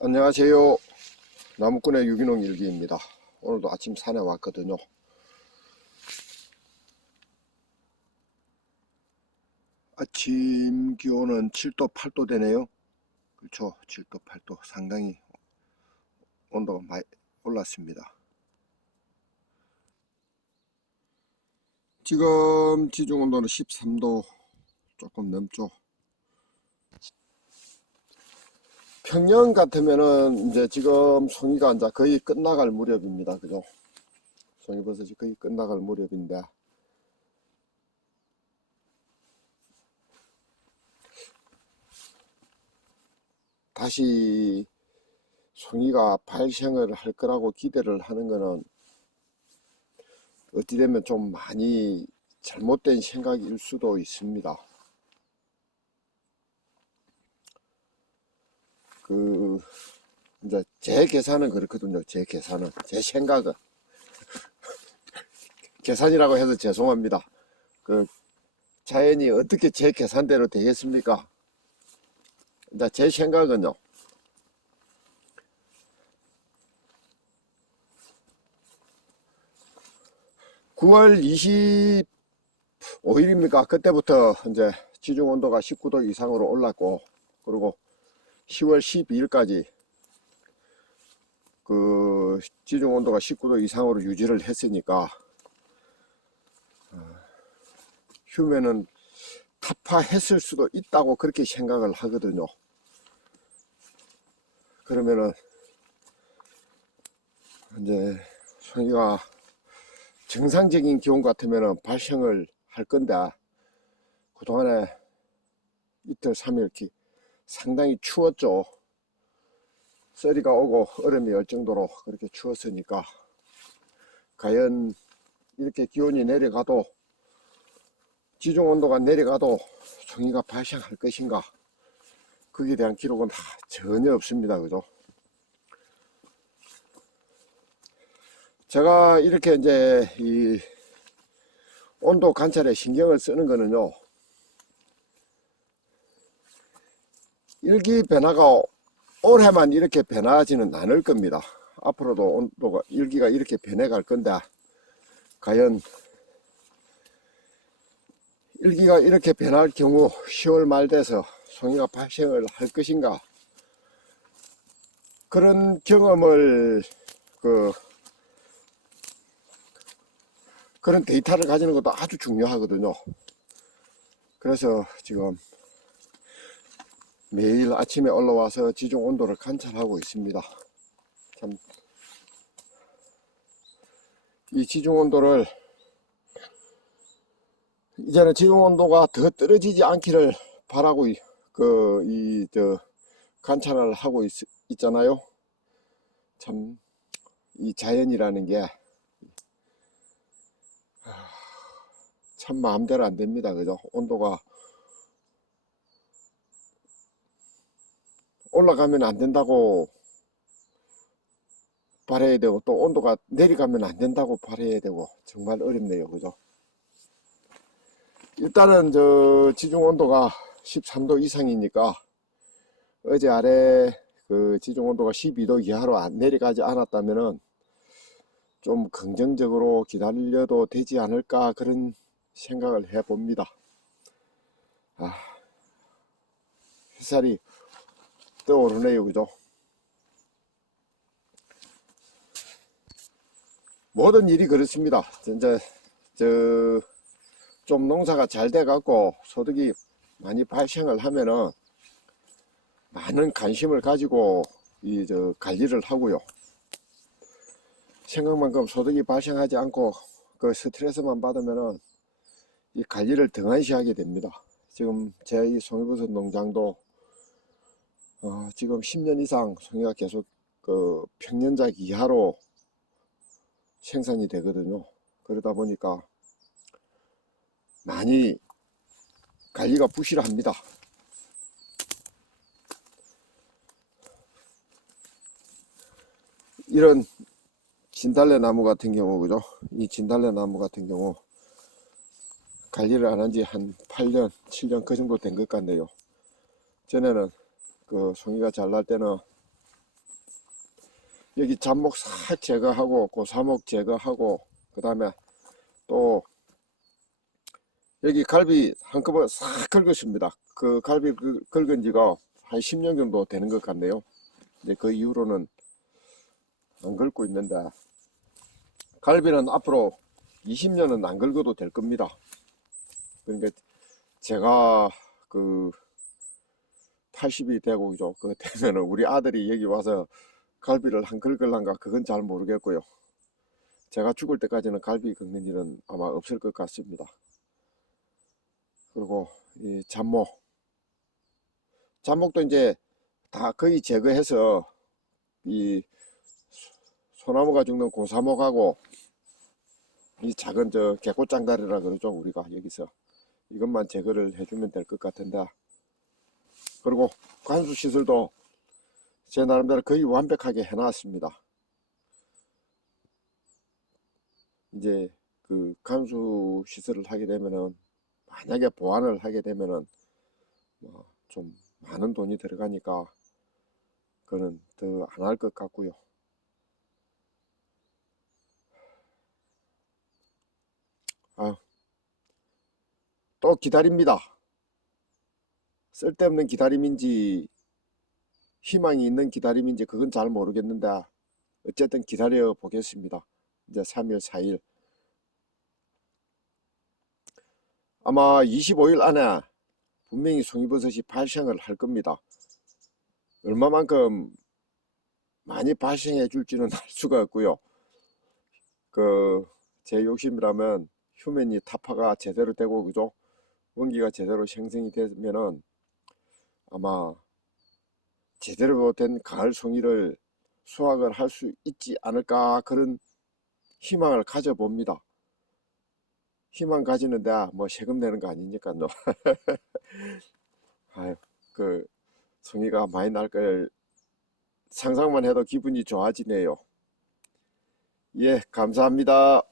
안녕하세요. 나무꾼의 유기농 일기입니다. 오늘도 아침 산에 왔거든요. 아침 기온은 7도, 8도 되네요. 그렇죠. 7도, 8도. 상당히 온도가 많이 올랐습니다. 지금 지중 온도는 13도 조금 넘죠. 평년 같으면은 이제 지금 송이가 이제 거의 끝나갈 무렵입니다. 그죠? 송이버섯이 거의 끝나갈 무렵인데 다시 송이가 발생을 할 거라고 기대를 하는 거는 어찌 되면 좀 많이 잘못된 생각일 수도 있습니다. 그 이제 제 계산은 그렇거든요. 제 계산은 제 생각은 계산이라고 해서 죄송합니다. 그 자연이 어떻게 제 계산대로 되겠습니까? 이제 제 생각은요. (9월 25일입니까) 그때부터 이제 지중 온도가 19도 이상으로 올랐고 그리고 10월 12일까지 그 지중 온도가 19도 이상으로 유지를 했으니까 어, 휴면은 타파했을 수도 있다고 그렇게 생각을 하거든요. 그러면은 이제 송이가 정상적인 기온 같으면은 발생을 할 건데 그동안에 이틀 삼일 이렇게 상당히 추웠죠. 썰이가 오고 얼음이 열 정도로 그렇게 추웠으니까 과연 이렇게 기온이 내려가도 지중 온도가 내려가도 송이가 발생할 것인가 거기에 대한 기록은 다 전혀 없습니다. 그죠? 제가 이렇게 이제 이 온도 관찰에 신경을 쓰는 거는요. 일기 변화가 올해만 이렇게 변하지는 않을 겁니다. 앞으로도 온도가 일기가 이렇게 변해갈 건데 과연 일기가 이렇게 변할 경우 10월 말 돼서 송이가 발생을 할 것인가 그런 경험을 그 그런 데이터를 가지는 것도 아주 중요하거든요. 그래서 지금 매일 아침에 올라와서 지중 온도를 관찰하고 있습니다. 참, 이 지중 온도를 이제는 지중 온도가 더 떨어지지 않기를 바라고 그 이 저 관찰을 하고 있, 있잖아요. 참 이 자연이라는 게 참 마음대로 안 됩니다. 그죠? 온도가 올라가면 안 된다고 바래야 되고 또 온도가 내려가면 안 된다고 바래야 되고 정말 어렵네요. 그죠? 일단은 저 지중 온도가 13도 이상이니까 어제 아래 그 지중 온도가 12도 이하로 안 내려가지 않았다면은 좀 긍정적으로 기다려도 되지 않을까 그런 생각을 해 봅니다. 아, 햇살이 떠오르네요, 그죠? 모든 일이 그렇습니다. 이제 저 좀 농사가 잘 돼 갖고 소득이 많이 발생을 하면은 많은 관심을 가지고 이 저 관리를 하고요. 생각만큼 소득이 발생하지 않고 그 스트레스만 받으면은 이 관리를 등한시하게 됩니다. 지금 제 이 송이버섯 농장도 어, 지금 10년 이상 송이가 계속 그 평년작 이하로 생산이 되거든요. 그러다 보니까 많이 관리가 부실합니다. 이런 진달래 나무 같은 경우 그죠? 이 진달래 나무 같은 경우 관리를 안 한 지 한 8년, 7년 그 정도 된 것 같네요. 전에는 그 송이가 잘 날 때는 여기 잡목 싹 제거하고 고사목 제거하고 그 다음에 또 여기 갈비 한꺼번에 싹 긁었습니다. 그 갈비 그- 긁은 지가 한 10년 정도 되는 것 같네요. 이제 그 이후로는 안 긁고 있는데 갈비는 앞으로 20년은 안 긁어도 될 겁니다. 그러니까 제가 그 80이 되고 그죠. 그 되면은 우리 아들이 여기 와서 갈비를 한 긁을란가 그건 잘 모르겠고요. 제가 죽을 때까지는 갈비 긁는 일은 아마 없을 것 같습니다. 그리고 이 잡목 잡목도 이제 다 거의 제거해서 이 소나무가 죽는 고사목하고 이 작은 저 개꽃장다리라 그러죠 우리가 여기서 이것만 제거를 해주면 될 것 같은데 그리고 관수 시설도 제 나름대로 거의 완벽하게 해놨습니다. 이제 그 간수 시설을 하게 되면은 만약에 보완을 하게 되면은 뭐좀 많은 돈이 들어가니까 그는 더 안 할 것 같고요. 아, 또 기다립니다. 쓸데없는 기다림인지 희망이 있는 기다림인지 그건 잘 모르겠는데 어쨌든 기다려 보겠습니다. 이제 3일, 4일. 아마 25일 안에 분명히 송이버섯이 발생을 할 겁니다. 얼마만큼 많이 발생해 줄지는 알 수가 없고요. 그 제 욕심이라면 휴면이 타파가 제대로 되고 그죠? 원기가 제대로 생성이 되면은 아마 제대로 된 가을 송이를 수확을 할 수 있지 않을까 그런 희망을 가져봅니다. 희망 가지는데 뭐 세금 내는 거 아니니까 너. 아유 그 송이가 많이 날 걸 상상만 해도 기분이 좋아지네요. 예, 감사합니다.